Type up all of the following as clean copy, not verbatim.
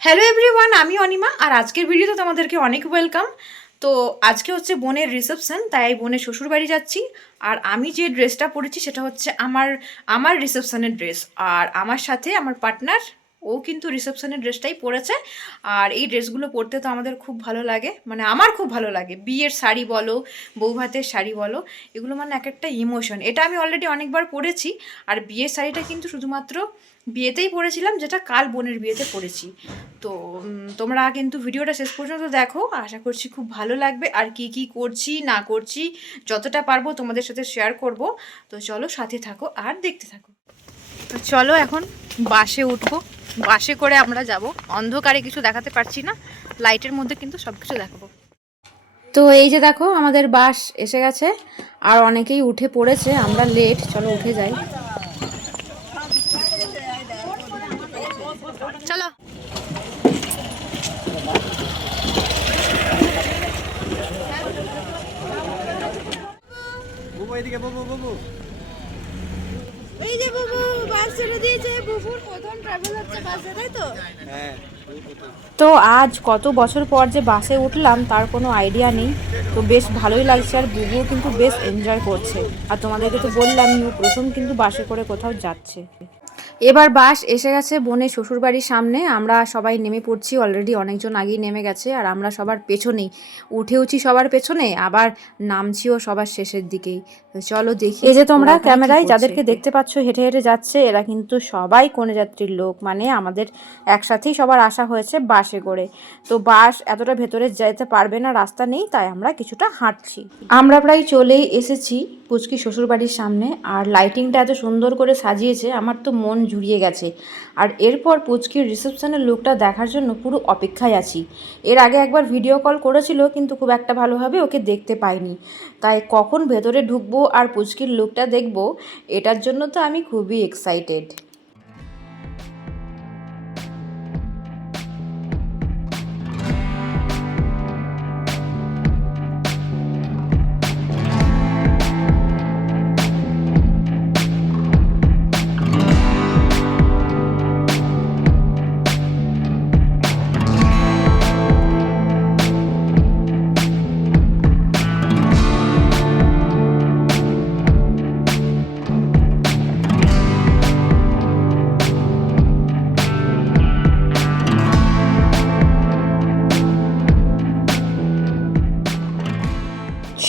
Hello everyone, আমি অনিমা। আর আজকের ভিডিওতে তোমাদেরকে অনেক ওয়েলকাম। তো আজকে হচ্ছে বোনের রিসেপশন, তাই বোনের শ্বশুর বাড়ি যাচ্ছি। আর আমি যে ড্রেসটা পরেছি সেটা হচ্ছে আমার আমার রিসেপশনের ড্রেস। আর আমার সাথে আমার পার্টনার, ও কিন্তু রিসেপশনের ড্রেসটাই পরেছে। আর এই ড্রেসগুলো পরতে তো আমাদের খুব ভালো লাগে, মানে আমার খুব ভালো লাগে। বিয়ের শাড়ি বলো, বৌভাতের শাড়ি বলো, এগুলো মানে এক একটা ইমোশন। এটা আমি অলরেডি অনেকবার পরেছি। আর বিয়ের শাড়িটা কিন্তু শুধুমাত্র বিয়েতেই পরেছিলাম, যেটা কাল বোনের বিয়েতে পরেছি। তো তোমরা কিন্তু ভিডিওটা শেষ পর্যন্ত দেখো, আশা করছি খুব ভালো লাগবে। আর কি কি করছি না করছি যতটা পারবো তোমাদের সাথে শেয়ার করব। তো চলো সাথে থাকো আর দেখতে থাকো। তো চলো এখন বাসে উঠবো। বাসে করে আমরা যাব। অন্ধকারে কিছু দেখাতে পারছি না, লাইটের মধ্যে কিন্তু সব কিছু দেখাবো। তো এই যে দেখো আমাদের বাস এসে গেছে, আর অনেকেই উঠে পড়েছে। আমরা লেট, চলো উঠে যাই। চলো। বুবু এদিকে, বুবু বুবু। এই যে বুবু বাস ছেড়ে দিয়েছে, বুবুর প্রথম ট্রাভেল হচ্ছে বাসে, তাই তো? হ্যাঁ। তো আজ কত বছর পর যে বাসে উঠলাম তার কোনো আইডিয়া নেই। তো বেশ ভালোই লাগছে, আর বুবুও কিন্তু বেশ এনজয় করছে। আর তোমাদেরকে তো বললামই, ও প্রথম কিন্তু বাসে করে কোথাও যাচ্ছে। এবার বাস এসে গেছে বোনের শ্বশুরবাড়ির সামনে। আমরা সবাই নেমে পড়ছি, অলরেডি অনেকজন আগেই নেমে গেছে। আর আমরা সবার পেছনেই উঠেওছি, সবার পেছনে, আবার নামছিও সবার শেষের দিকেই। তো চলো দেখি। এই যে তোমরা ক্যামেরায় যাদেরকে দেখতে পাচ্ছ হেঁটে হেঁটে যাচ্ছে, এরা কিন্তু সবাই কনেযাত্রীর লোক। মানে আমাদের একসাথেই সবার আসা হয়েছে বাসে করে। তো বাস এতটা ভেতরে যেতে পারবে না, রাস্তা নেই, তাই আমরা কিছুটা হাঁটছি। আমরা প্রায় চলেই এসেছি পুচকি শ্বশুরবাড়ির সামনে। আর লাইটিংটা এত সুন্দর করে সাজিয়েছে, আমার তো মন জুড়িয়ে গেছে। আর এরপর পুচকির রিসেপশনের লুকটা দেখার জন্য পুরো অপেক্ষায় আছি। এর আগে একবার ভিডিও কল করেছিল, কিন্তু খুব একটা ভালোভাবে ওকে দেখতে পাইনি। তাই কখন ভেতরে ঢুকবো আর পুচকির লুকটা দেখবো, এটার জন্য তো আমি খুবই এক্সাইটেড।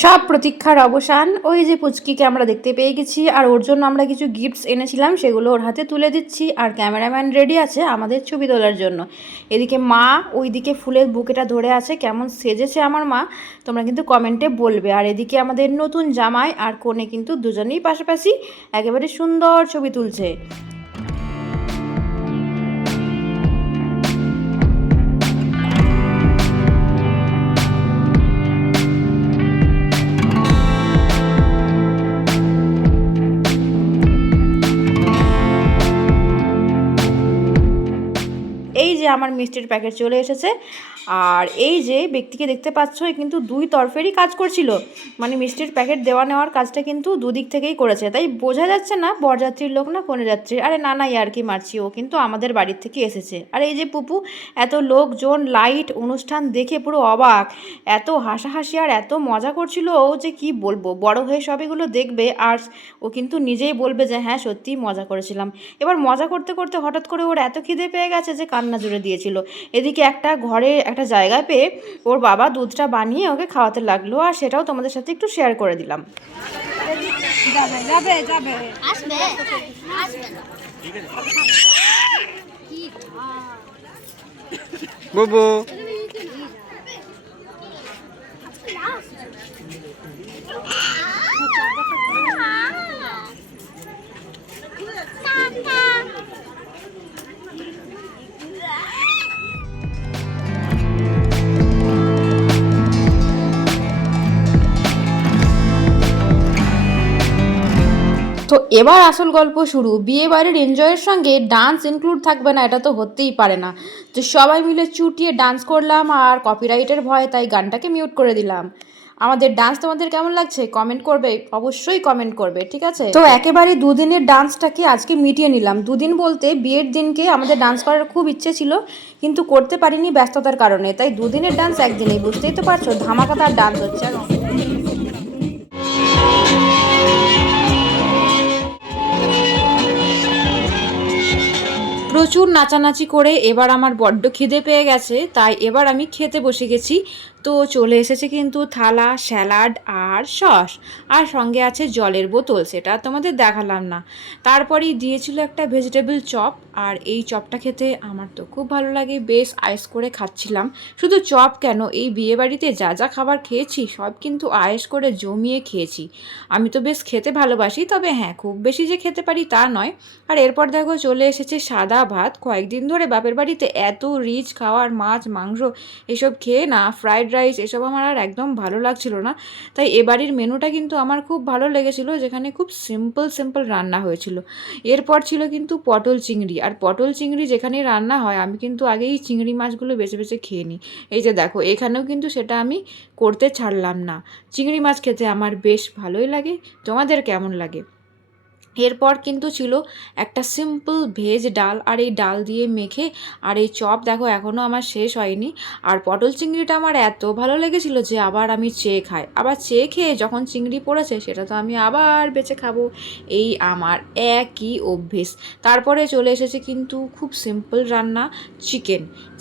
সব প্রতীক্ষার অবসান। ওই যে পুচকিকে আমরা দেখতে পেয়ে গেছি, আর ওর জন্য আমরা কিছু গিফটস এনেছিলাম, সেগুলো ওর হাতে তুলে দিচ্ছি। আর ক্যামেরাম্যান রেডি আছে আমাদের ছবি তোলার জন্য। এদিকে মা ওইদিকে ফুলের বুকেটা ধরে আছে। কেমন সেজেছে আমার মা, তোমরা কিন্তু কমেন্টে বলবে। আর এদিকে আমাদের নতুন জামাই আর কনে কিন্তু দুজনেই পাশাপাশি একেবারে সুন্দর ছবি তুলছে। এই যে আমার মিষ্টির প্যাকেট চলে এসেছে। আর এই যে ব্যক্তিকে দেখতে পাচ্ছ, কিন্তু দুই তরফেরই কাজ করছিল। মানে মিষ্টির প্যাকেট দেওয়া নেওয়ার কাজটা কিন্তু দুদিক থেকেই করেছে, তাই বোঝা যাচ্ছে না বরযাত্রীর লোক না কনেযাত্রীর। আরে না না, ইয়ার্কি মারছি, ও কিন্তু আমাদের বাড়ির থেকে এসেছে। আর এই যে পুপু, এত লোকজন, লাইট, অনুষ্ঠান দেখে পুরো অবাক। এত হাসাহাসি আর এত মজা করছিল ও, যে কি বলবো। বড় হয়ে সব এগুলো দেখবে, আর ও কিন্তু নিজেই বলবে যে হ্যাঁ সত্যিই মজা করেছিলাম। এবার মজা করতে করতে হঠাৎ করে ওর এত খিদে পেয়ে গেছে যে কান্না জুড়ে দিয়েছিল। এদিকে একটা ঘরে একটা জায়গা পেয়ে ওর বাবা দুধটা বানিয়ে ওকে খাওয়াতে লাগলো, আর সেটাও তোমাদের সাথে একটু শেয়ার করে দিলাম। যাবে যাবে যাবে, আসবে আসবে। বুবু তো এবার আসল গল্প শুরু। বিয়ে বাড়ির এনজয়ের সঙ্গে ডান্স ইনক্লুড থাকবে না, এটা তো হতেই পারে না। তো সবাই মিলে চুটিয়ে ডান্স করলাম, আর কপিরাইটের ভয়ে তাই গানটাকে মিউট করে দিলাম। আমাদের ডান্স তোমাদের কেমন লাগছে কমেন্ট করবে, অবশ্যই কমেন্ট করবে, ঠিক আছে? তো একেবারে দুদিনের ডান্সটাকে আজকে মিটিয়ে নিলাম। দুদিন বলতে বিয়ের দিনকে আমাদের ডান্স করার খুব ইচ্ছে ছিল, কিন্তু করতে পারিনি ব্যস্ততার কারণে। তাই দুদিনের ডান্স একদিনেই, বুঝতেই তো পারছো, ধামাকাদার ডান্স হচ্ছে। আর প্রচুর নাচানাচি করে এবার আমার বড্ড খিদে পেয়ে গেছে, তাই এবার আমি খেতে বসে গেছি। তো চলে এসেছে কিন্তু থালা, স্যালাড আর সস, আর সঙ্গে আছে জলের বোতল, সেটা তোমাদের দেখালাম না। তারপরেই দিয়েছিল একটা ভেজিটেবল চপ, আর এই চপটা খেতে আমার তো খুব ভালো লাগে, বেশ আয়েস করে খাচ্ছিলাম। শুধু চপ কেন, এই বিয়েবাড়িতে যা যা খাবার খেয়েছি সব কিন্তু আয়েস করে জমিয়ে খেয়েছি। আমি তো বেশ খেতে ভালোবাসি, তবে হ্যাঁ, খুব বেশি যে খেতে পারি তা নয়। আর এরপর দেখো চলে এসেছে সাদা ভাত। কয়েকদিন ধরে বাপের বাড়িতে এত রিচ খাওয়ার, মাছ মাংস এসব খেয়ে না, ফ্রাইড রাইস এসব আমার আর একদম ভালো লাগছিল না। তাই এবাড়ির মেনুটা কিন্তু আমার খুব ভালো লেগেছিলো, যেখানে খুব সিম্পল রান্না হয়েছিল। এরপর ছিল কিন্তু পটল চিংড়ি, আর পটল চিংড়ি যেখানে রান্না হয় আমি কিন্তু আগেই চিংড়ি মাছগুলো বেছে বেছে খেয়ে নিই। এই যে দেখো, এখানেও কিন্তু সেটা আমি করতে ছাড়লাম না। চিংড়ি মাছ খেতে আমার বেশ ভালোই লাগে। তোমাদের কেমন লাগে? এরপর কিন্তু ছিল একটা সিম্পল ভেজ ডাল, আর এই ডাল দিয়ে মেখে, আর এই চপ দেখো এখনও আমার শেষ হয়নি। আর পটল চিংড়িটা আমার এত ভালো লেগেছিল যে আবার আমি চেয়ে খাই, আবার চেয়ে খেয়ে যখন চিংড়ি পড়েছে সেটা তো আমি আবার বেঁচে খাবো, এই আমার একই অভ্যেস। তারপরে চলে এসেছে কিন্তু খুব সিম্পল রান্না,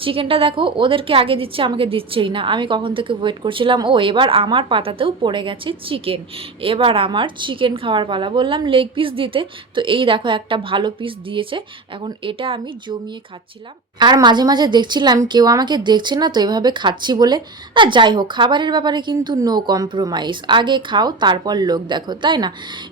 চিকেনটা দেখো ওদেরকে আগে দিচ্ছে, আমাকে দিচ্ছেই না। আমি কখন থেকে ওয়েট করছিলাম, ও এবার আমার পাতাতেও পড়ে গেছে চিকেন। এবার আমার চিকেন খাওয়ার পালা, বললাম লেগ পিস দিতে, তো এই দেখো একটা ভালো পিস দিয়েছে। এখন এটা আমি জমিয়ে খাচ্ছিলাম, আর মাঝে মাঝে দেখছিলাম কেউ আমাকে দেখছে না তো এভাবে খাচ্ছি বলে। না যাই হোক, খাবারের ব্যাপারে কিন্তু নো কম্প্রোমাইজ, আগে খাও তারপর লোক দেখো, তাই না?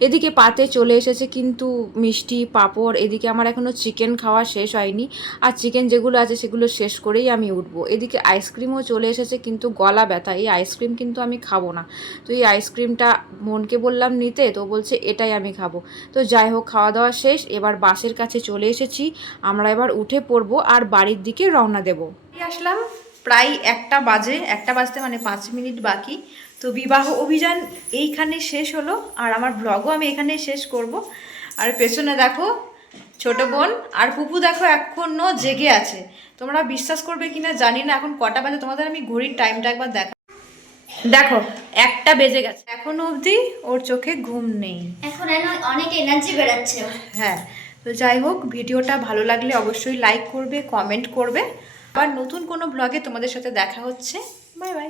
এদিকে পাতে চলে এসেছে কিন্তু মিষ্টি, পাঁপড়। এদিকে আমার এখনও চিকেন খাওয়া শেষ হয়নি, আর চিকেন যেগুলো আছে সেগুলো শেষ করেই আমি উঠবো। এদিকে আইসক্রিমও চলে এসেছে, কিন্তু গলা ব্যথা, এই আইসক্রিম কিন্তু আমি খাবো না। তো এই আইসক্রিমটা মনকে বললাম নিতে, তো বলছে এটাই আমি খাবো। তো যাই হোক, খাওয়া দাওয়া শেষ, এবার বাসের কাছে চলে এসেছি। আমরা এবার উঠে পড়বো আর বাড়ির দিকে রওনা দেবো। আসলাম প্রায় 1টা বাজে, 1টা বাজতে মানে 5 মিনিট বাকি। তো বিবাহ অভিযান এইখানে শেষ হলো, আর আমার ব্লগও আমি এখানে শেষ করব। আর পেছনে দেখো ছোট বোন আর পুপু দেখো এখনও জেগে আছে। তোমরা বিশ্বাস করবে কিনা জানি না, এখন কটা বাজে তোমাদের আমি ঘড়ির টাইমটা একবার দেখো 1টা বেজে গেছে, এখনো অবধি ওর চোখে ঘুম নেই। এখন অনেক এনার্জি বেরাচ্ছে। হ্যাঁ, তো যাই হোক, ভিডিওটা ভালো লাগলে অবশ্যই লাইক করবে, কমেন্ট করবে। আবার নতুন কোনো ব্লগে তোমাদের সাথে দেখা হচ্ছে। Bye bye.